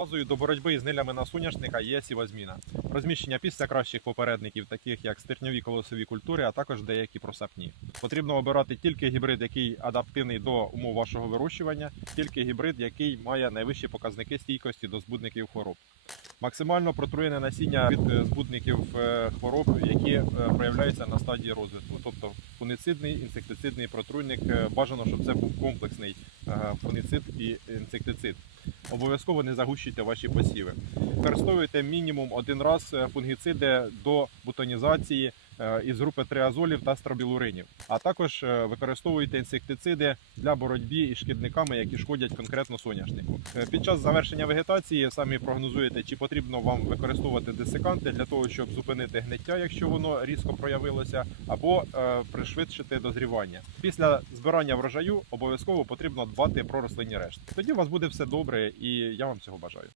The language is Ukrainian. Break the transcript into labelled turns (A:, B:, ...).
A: Базою до боротьби з нилями на соняшника є сівозміна. Розміщення після кращих попередників, таких як стерньові колосові культури, а також деякі просапні. Потрібно обирати тільки гібрид, який адаптивний до умов вашого вирощування, тільки гібрид, який має найвищі показники стійкості до збудників хвороб. Максимально протруєне насіння від е, збудників е, хвороб, які е, проявляються на стадії розвитку, тобто фуницидний, інсектицидний протруйник. Бажано, щоб це був комплексний фуницид і інсектицид. Обов'язково не загущуйте ваші посіви. Використовуйте мінімум один раз фунгіциди до бутонізації із групи триазолів та стробілуринів. А також е, використовуйте інсектициди для боротьби із шкідниками, які шкодять конкретно соняшнику. Е, Під час завершення вегетації самі прогнозуєте, чи потрібно вам використовувати десиканти для того, щоб зупинити гниття, якщо воно різко проявилося, або е, пришвидшити дозрівання. Після збирання врожаю обов'язково потрібно дбати про рослинні рештки. Тоді у вас буде все добре, і я вам цього бажаю.